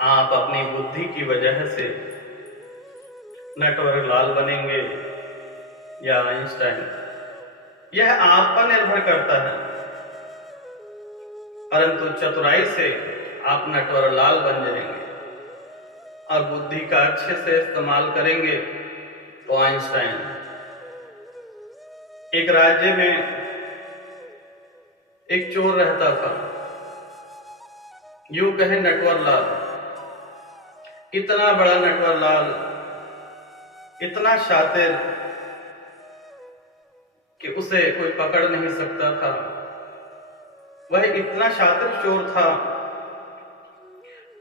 आप अपनी बुद्धि की वजह से नटवर लाल बनेंगे या आइंस्टाइन, यह आप पर निर्भर करता है। परंतु चतुराई से आप नटवर लाल बन जाएंगे और बुद्धि का अच्छे से इस्तेमाल करेंगे तो आइंस्टाइन। एक राज्य में एक चोर रहता था, यूं कहे नटवर लाल। इतना बड़ा नटवर लाल, इतना शातिर कि उसे कोई पकड़ नहीं सकता था। वह इतना शातिर चोर था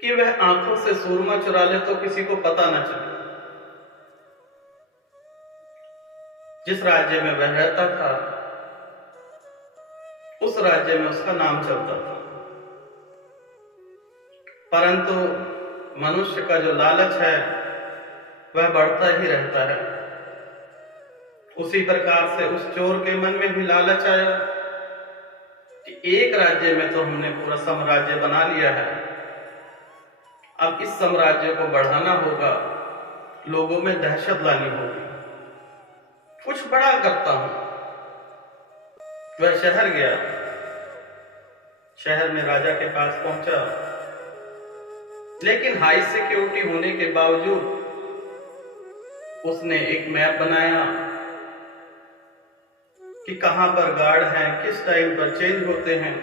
कि वह आंखों से सूरमा चुरा ले तो किसी को पता न चले। जिस राज्य में वह रहता था उस राज्य में उसका नाम चलता था। परंतु मनुष्य का जो लालच है वह बढ़ता ही रहता है। उसी प्रकार से उस चोर के मन में भी लालच आया कि एक राज्य में तो हमने पूरा साम्राज्य बना लिया है, अब इस साम्राज्य को बढ़ाना होगा, लोगों में दहशत लानी होगी, कुछ बड़ा करता हूं। वह शहर गया, शहर में राजा के पास पहुंचा, लेकिन हाई सिक्योरिटी होने के बावजूद उसने एक मैप बनाया कि कहां पर गार्ड हैं, किस टाइम पर चेंज होते हैं।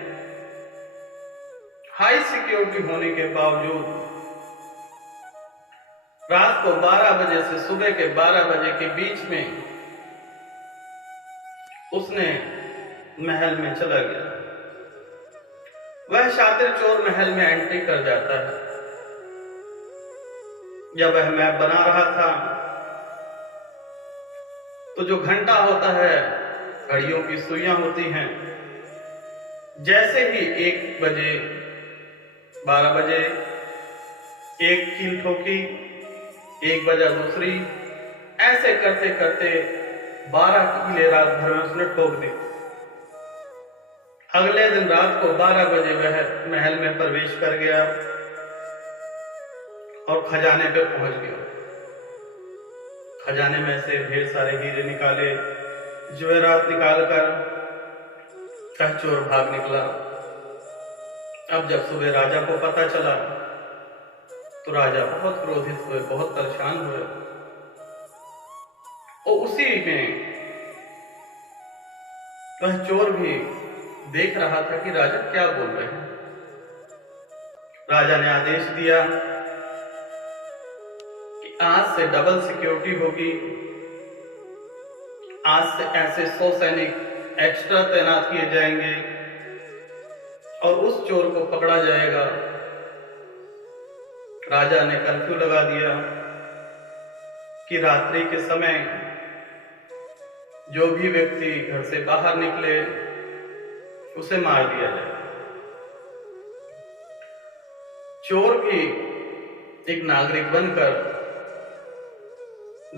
हाई सिक्योरिटी होने के बावजूद रात को 12 बजे से सुबह के 12 बजे के बीच में उसने महल में चला गया। वह शातिर चोर महल में एंट्री कर जाता है। जब वह मैप बना रहा था तो जो घंटा होता है, घड़ियों की सुइयां होती हैं, जैसे ही 1 बजे 12 बजे एक कील ठोकी, 1 बजा दूसरी, ऐसे करते करते 12 कीले रात भर में उसने ठोक दी। अगले दिन रात को 12 बजे वह महल में प्रवेश कर गया और खजाने पे पहुंच गया। खजाने में से ढेर सारे हीरे निकाले, जेवरात निकालकर वह चोर भाग निकला। अब जब सुबह राजा को पता चला तो राजा बहुत क्रोधित हुए, बहुत परेशान हुए। और उसी में वह चोर भी देख रहा था कि राजा क्या बोल रहे हैं। राजा ने आदेश दिया कि आज से डबल सिक्योरिटी होगी, आज से ऐसे 100 सैनिक एक्स्ट्रा तैनात किए जाएंगे और उस चोर को पकड़ा जाएगा। राजा ने कर्फ्यू लगा दिया कि रात्रि के समय जो भी व्यक्ति घर से बाहर निकले उसे मार दिया जाए। चोर भी एक नागरिक बनकर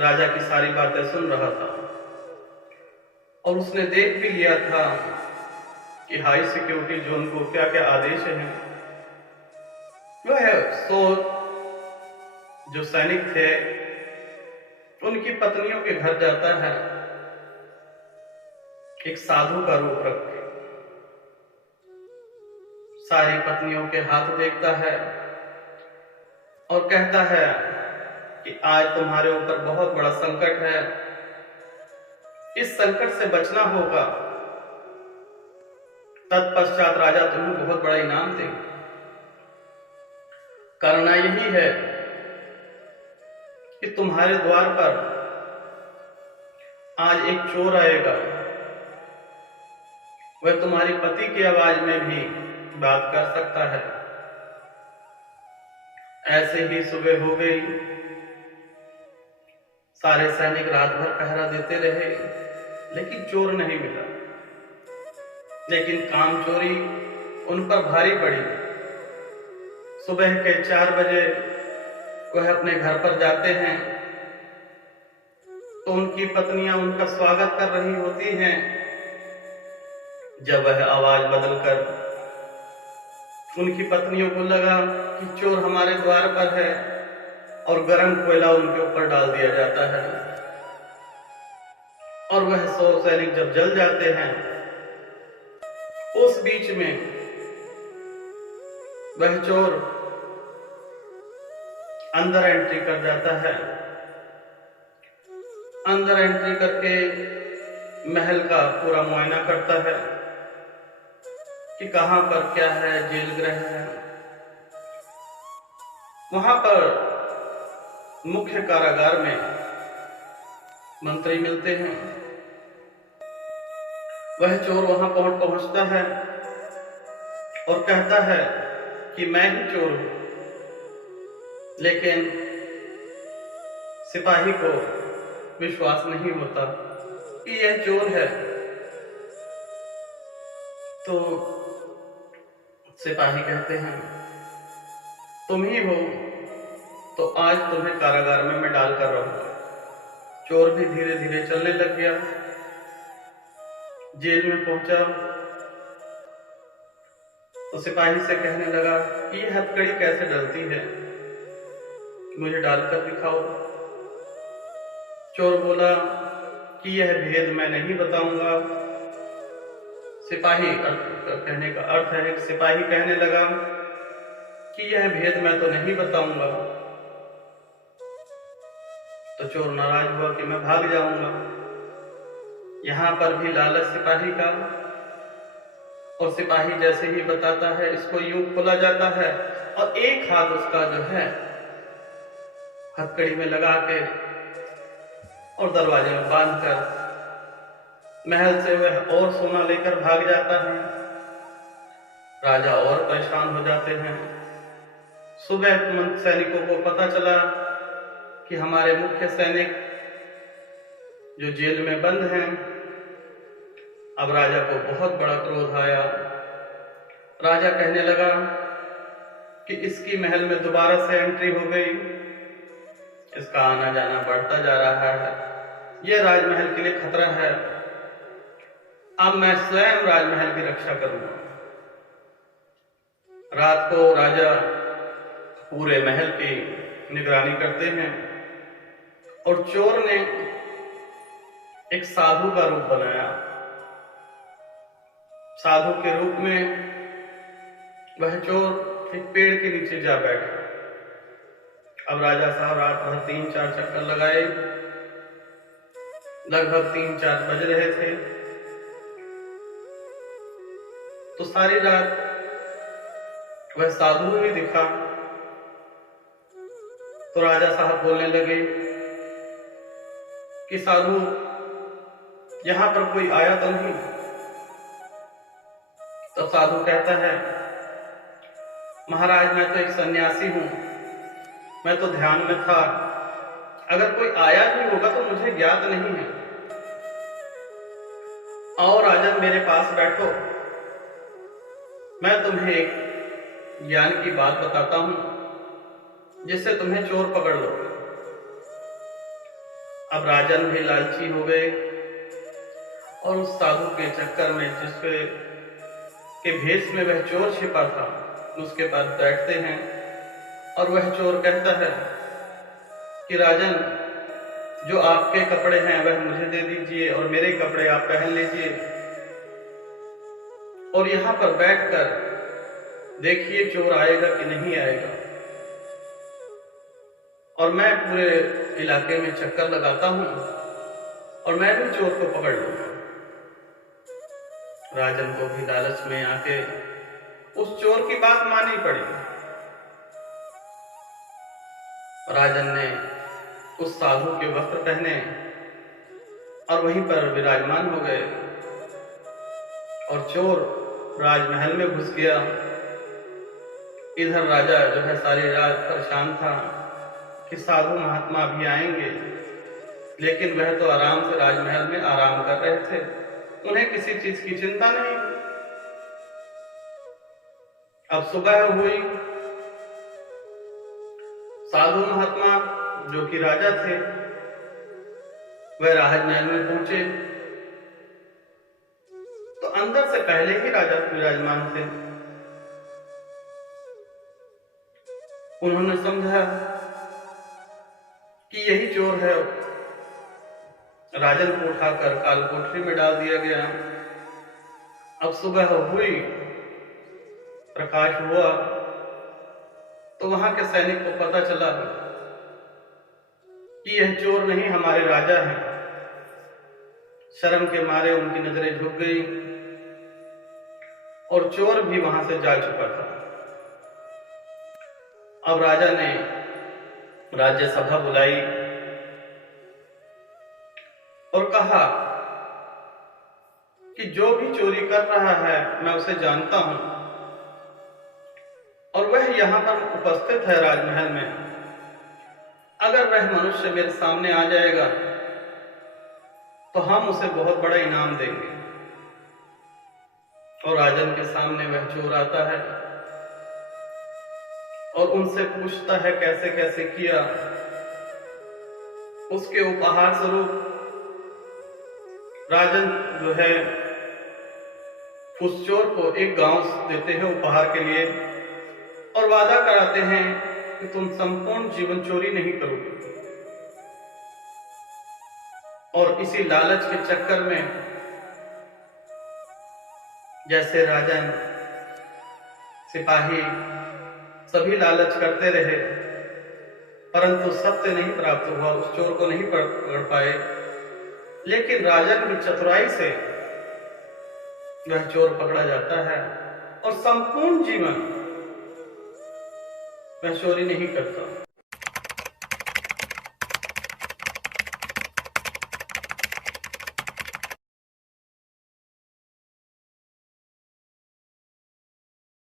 राजा की सारी बातें सुन रहा था और उसने देख भी लिया था कि हाई सिक्योरिटी जोन को क्या क्या आदेश हैं। वह 100 जो सैनिक थे उनकी पत्नियों के घर जाता है, एक साधु का रूप रख के सारी पत्नियों के हाथ देखता है और कहता है कि आज तुम्हारे ऊपर बहुत बड़ा संकट है, इस संकट से बचना होगा। तत्पश्चात राजा तुम्हें बहुत बड़ा इनाम देंगे। करना यही है कि तुम्हारे द्वार पर आज एक चोर आएगा, वह तुम्हारी पति की आवाज में भी बात कर सकता है। ऐसे ही सुबह हो गई, सारे सैनिक रात भर पहरा देते रहे लेकिन चोर नहीं मिला। लेकिन काम चोरी उन पर भारी पड़ी। सुबह के 4 बजे वह अपने घर पर जाते हैं तो उनकी पत्नियां उनका स्वागत कर रही होती हैं। जब वह आवाज बदलकर उनकी पत्नियों को लगा कि चोर हमारे द्वार पर है, और गरम कोयला उनके ऊपर डाल दिया जाता है, और वह 100 सैनिक जब जल जाते हैं, उस बीच में वह चोर अंदर एंट्री कर जाता है। अंदर एंट्री करके महल का पूरा मुआयना करता है कि कहां पर क्या है, जेल गृह है। वहां पर मुख्य कारागार में मंत्री मिलते हैं। वह चोर वहां पहुंचता है और कहता है कि मैं ही चोर हूं, लेकिन सिपाही को विश्वास नहीं होता कि यह चोर है। तो सिपाही कहते हैं, तुम ही हो, तो आज तुम्हें कारागार में मैं डाल कर रहूंगा। चोर भी धीरे धीरे चलने लग गया, जेल में पहुंचा तो सिपाही से कहने लगा कि यह हथकड़ी कैसे डलती है, मुझे डालकर दिखाओ। चोर बोला कि यह भेद मैं नहीं बताऊंगा। सिपाही कहने का अर्थ है कि सिपाही कहने लगा कि यह भेद मैं तो नहीं बताऊंगा। तो चोर नाराज हुआ कि मैं भाग जाऊंगा। यहां पर भी लालच सिपाही का, और सिपाही जैसे ही बताता है, इसको यूं खोला जाता है और एक हाथ उसका जो है हथकड़ी में लगा के और दरवाजे में बांधकर महल से वह और सोना लेकर भाग जाता है। राजा और परेशान हो जाते हैं। सुबह सैनिकों को पता चला कि हमारे मुख्य सैनिक जो जेल में बंद हैं। अब राजा को बहुत बड़ा क्रोध आया। राजा कहने लगा कि इसकी महल में दोबारा से एंट्री हो गई, इसका आना जाना बढ़ता जा रहा है, यह राजमहल के लिए खतरा है। अब मैं स्वयं राजमहल की रक्षा करूंगा। रात को राजा पूरे महल की निगरानी करते हैं और चोर ने एक साधु का रूप बनाया। साधु के रूप में वह चोर एक पेड़ के नीचे जा बैठा। अब राजा साहब रात भर 3-4 चक्कर लगाए। लगभग 3-4 बज रहे थे। तो सारी रात वह साधु नहीं दिखा। तो राजा साहब बोलने लगे कि साधु, यहां पर कोई आया तो नहीं? तो साधु कहता है, महाराज मैं तो एक सन्यासी हूं, मैं तो ध्यान में था, अगर कोई आया भी होगा तो मुझे ज्ञात नहीं है। आओ राजन मेरे पास बैठो, मैं तुम्हें एक ज्ञान की बात बताता हूं जिससे तुम्हें चोर पकड़ लो। अब राजन भी लालची हो गए और उस साधु के चक्कर में, जिसके के भेष में वह चोर छिपा था, उसके पास बैठते हैं और वह चोर कहता है कि राजन, जो आपके कपड़े हैं वह मुझे दे दीजिए और मेरे कपड़े आप पहन लीजिए, और यहां पर बैठकर देखिए चोर आएगा कि नहीं आएगा, और मैं पूरे इलाके में चक्कर लगाता हूं और मैं भी चोर को पकड़ लूंगा। राजन को भी लालच में आके उस चोर की बात माननी पड़ी। राजन ने उस साधु के वस्त्र पहने और वहीं पर विराजमान हो गए, और चोर राजमहल में घुस गया। इधर राजा जो है सारी रात परेशान था कि साधु महात्मा भी आएंगे, लेकिन वह तो आराम से राजमहल में आराम कर रहे थे, उन्हें किसी चीज की चिंता नहीं। अब सुबह हुई। साधु महात्मा जो कि राजा थे, वह राजमहल में पहुंचे तो अंदर से पहले ही राजा विराजमान थे। उन्होंने समझा कि यही चोर है। राजन को उठाकर काल कोठरी में डाल दिया गया। अब सुबह हुई, प्रकाश हुआ तो वहां के सैनिक को पता चला कि यह चोर नहीं, हमारे राजा हैं। शर्म के मारे उनकी नजरें झुक गई और चोर भी वहां से जा चुका था। अब राजा ने राज्यसभा बुलाई और कहा कि जो भी चोरी कर रहा है मैं उसे जानता हूं और वह यहां पर उपस्थित है राजमहल में। अगर वह मनुष्य मेरे सामने आ जाएगा तो हम उसे बहुत बड़ा इनाम देंगे। और राजन के सामने वह चोर आता है और उनसे पूछता है कैसे कैसे किया। उसके उपहार स्वरूप राजन जो है उस चोर को एक गांव देते हैं उपहार के लिए और वादा कराते हैं कि तुम संपूर्ण जीवन चोरी नहीं करोगे। और इसी लालच के चक्कर में जैसे राजन, सिपाही सभी लालच करते रहे परंतु सत्य नहीं प्राप्त हुआ, उस चोर को नहीं पकड़ पाए। लेकिन राजन की चतुराई से वह चोर पकड़ा जाता है और संपूर्ण जीवन वह चोरी नहीं करता।